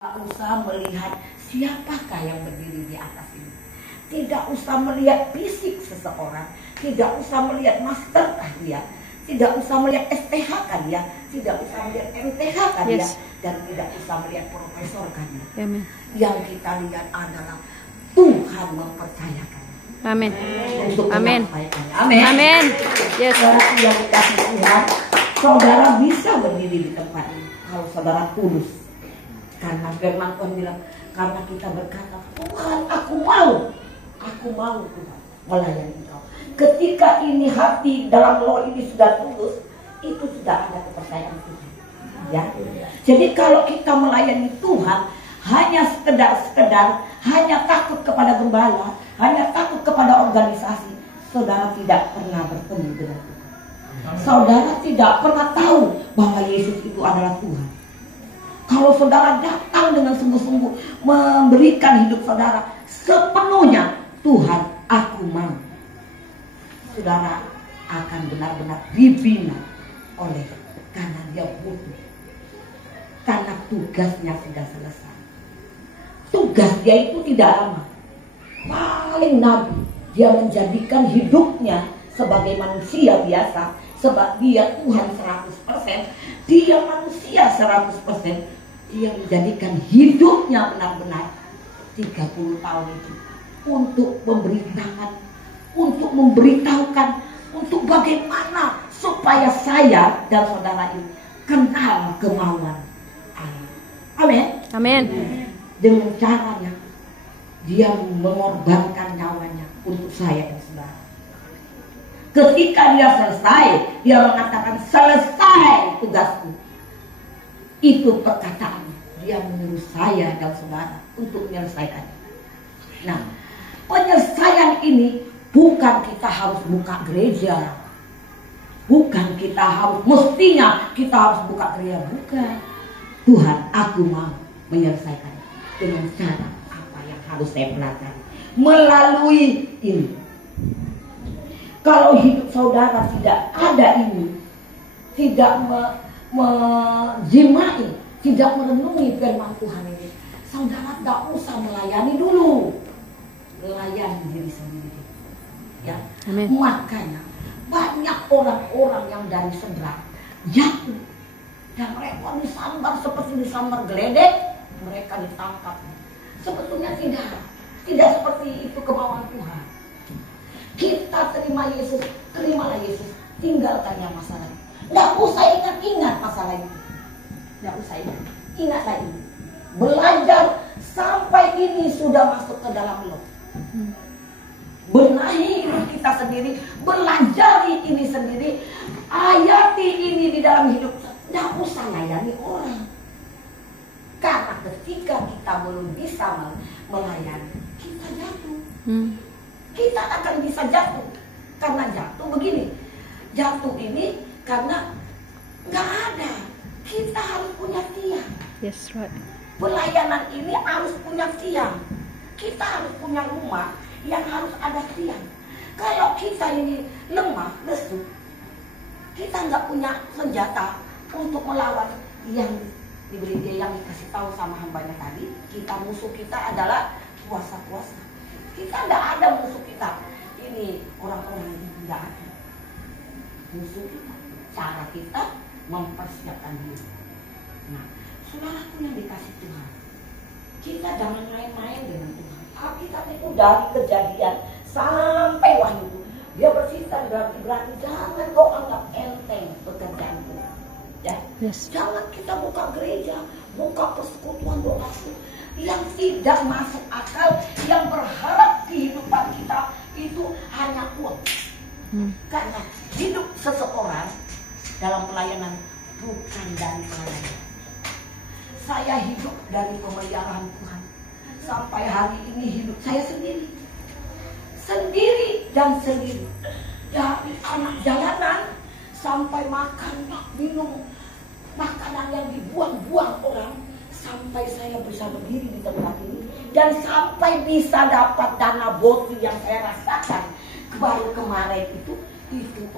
Tidak usah melihat siapakah yang berdiri di atas ini. Tidak usah melihat fisik seseorang. Tidak usah melihat masterkah dia. Tidak usah melihat STH kan dia. Tidak usah melihat MTH kan dia. Dan tidak usah melihat profesor kan dia. Amen. Yang kita lihat adalah Tuhan mempercayakan. Amin. Untuk Amin. menyampaikannya. Amin. Amin. Yes. Yang dikasih Tuhan, saudara bisa berdiri di tempat ini kalau saudara tulus. Karena firman Tuhan bilang, karena kita berkata, Tuhan aku mau Tuhan melayani Engkau. Ketika ini hati dalam roh ini sudah tulus, itu sudah ada kepercayaan Tuhan. Ya. Jadi kalau kita melayani Tuhan hanya sekedar, hanya takut kepada gembala, hanya takut kepada organisasi, saudara tidak pernah bertemu dengan Tuhan. Saudara tidak pernah tahu bahwa Yesus itu adalah Tuhan. Kalau saudara datang dengan sungguh-sungguh memberikan hidup saudara sepenuhnya, Tuhan aku mau, saudara akan benar-benar dibina oleh, karena dia butuh, karena tugasnya sudah selesai. Tugas dia itu tidak lama, paling nabi, dia menjadikan hidupnya sebagai manusia biasa, sebab dia Tuhan 100%, dia manusia 100%. Dia menjadikan hidupnya benar-benar 30 tahun itu untuk memberitahukan, untuk bagaimana supaya saya dan saudara ini kenal kemauan Allah. Amin. Amin. Dengan caranya dia mengorbankan nyawanya untuk saya dan saudara. Ketika dia selesai, dia mengatakan selesai tugasku. Itu perkataan dia menyuruh saya dan saudara untuk menyelesaikannya. Nah, penyelesaian ini bukan kita harus buka gereja, bukan kita harus mestinya kita harus buka gereja, bukan. Tuhan, aku mau menyelesaikan dengan cara apa yang harus saya pelajari melalui ini. Kalau hidup saudara tidak ada ini, tidak menjimai, tidak merenungi firman Tuhan ini, saudara tidak usah melayani dulu, melayani diri sendiri. Ya. Amin. Makanya banyak orang-orang yang dari seberang jatuh dan mereka disambar seperti disambar geledek, mereka ditangkap. Sebetulnya tidak seperti itu kemauan Tuhan. Kita terima Yesus, terimalah Yesus, tinggalkan yang masalah. Tidak usah ingat masalah itu. Tidak usah ingatlah ini. Belajar sampai ini sudah masuk ke dalam lo. Benahi kita sendiri, belajar ini sendiri, hayati ini di dalam hidup. Tidak usah layani orang. Karena ketika kita belum bisa melayani, kita jatuh. Kita akan bisa jatuh. Karena jatuh begini. Jatuh ini karena nggak ada. Kita harus punya tiang. Yes, right. Pelayanan ini harus punya tiang. Kita harus punya rumah yang harus ada tiang. Kalau kita ini lemah, lesu, kita nggak punya senjata untuk melawan yang diberi dia, yang dikasih tahu sama hambanya tadi. Kita musuh kita adalah kuasa-kuasa. Kita nggak ada musuh kita. Ini orang-orang ini nggak ada. Musuh kita, cara kita mempersiapkan diri. Nah, saudaraku yang dikasih Tuhan, kita jangan main-main dengan Tuhan. Alkitab itu dari Kejadian sampai Wahyu, dia bersifat berarti jangan kau anggap enteng pekerjaan Tuhan. Ya, Yes. jangan kita buka gereja, buka persekutuan doa yang tidak masuk akal, yang berharap kehidupan kita itu hanya uang. Karena hidup seseorang dalam pelayanan bukan dari pelayanan. Saya hidup dari pemeliharaan Tuhan. Sampai hari ini hidup saya sendiri. Sendiri dan sendiri. Dari anak jalanan sampai makan, minum makanan yang dibuang-buang orang, sampai saya bisa berdiri di tempat ini, dan sampai bisa dapat dana boti yang saya rasakan baru kemarin itu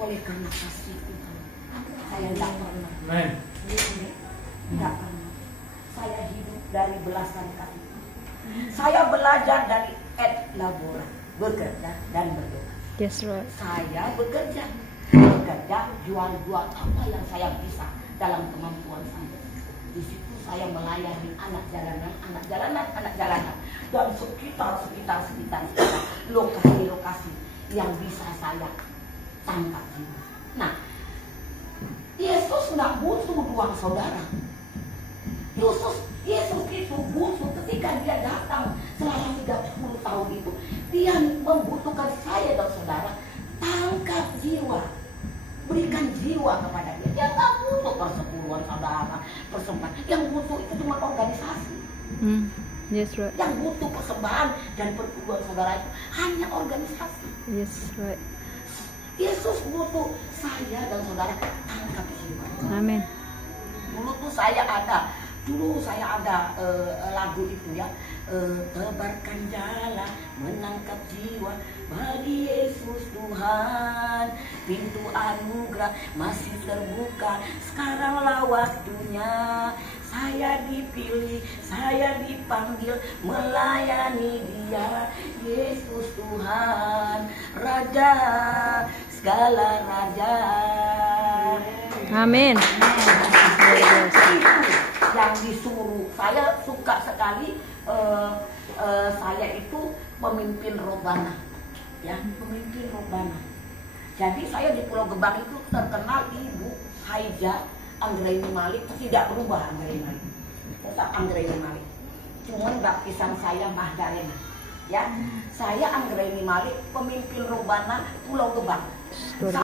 oleh karena kasih Tuhan. Saya tidak pernah. Tidak pernah. Saya hidup dari belasan kali. Saya belajar dari Ed Labora, bekerja dan berdoa. Yes, right. Saya bekerja, jual-jual apa yang saya bisa dalam kemampuan saya. Di situ saya melayani anak jalanan, dan sekitar lokasi-lokasi yang bisa saya tangkap. Nah, Yesus nggak butuh uang saudara. Yesus itu butuh ketika dia datang selama 30 tahun itu, dia membutuhkan saya dan saudara tangkap jiwa, berikan jiwa kepada dia. Dia nggak butuh persepuluhan saudara, persembahan. Yang butuh itu cuma organisasi. Yes, right. Yang butuh persembahan dan perpuluhan saudara itu hanya organisasi. Yes, right. Yesus butuh saya dan saudara tangkap jiwa. Amin. Dulu saya ada lagu itu ya, tebarkan jala menangkap jiwa bagi Yesus Tuhan, pintu anugerah masih terbuka, sekaranglah waktunya. Saya dipilih, saya dipanggil melayani Dia, Yesus Tuhan, Raja segala raja. Amin. Yang disuruh, saya suka sekali. Saya itu pemimpin Robana, ya, pemimpin Robana. Jadi saya di Pulau Gebang itu terkenal Ibu Haija Anggraini Malik, tidak berubah Anggraini Malik, tetap Anggraini Malik. Cuman baptisan saya Magdalena, ya. Saya Anggraini Malik, pemimpin Robana Pulau Gebang.